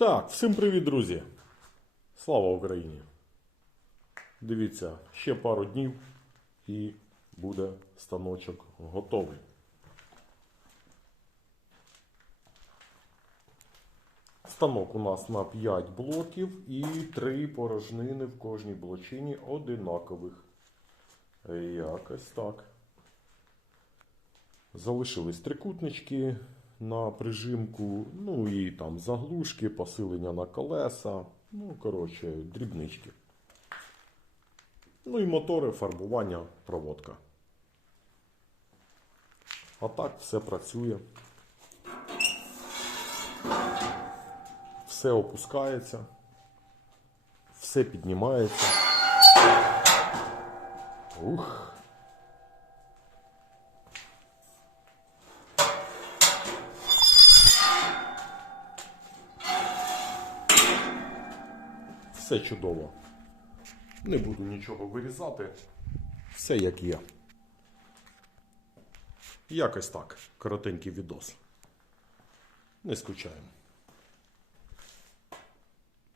Так, всім привіт, друзі! Слава Україні! Дивіться, ще пару днів і буде станочок готовий. Станок у нас на 5 блоків і 3 порожнини в кожній блочині одинакових. Якось так. Залишились трикутнички на прижимку, ну і там заглушки, посилення на колеса, ну, коротше, дрібнички. Ну і мотори, фарбування, проводка. А так все працює. Все опускається, все піднімається. Ух. Все чудово. Не буду нічого вирізати. Все як є. Якось так. Коротенький відос. Не скучаємо.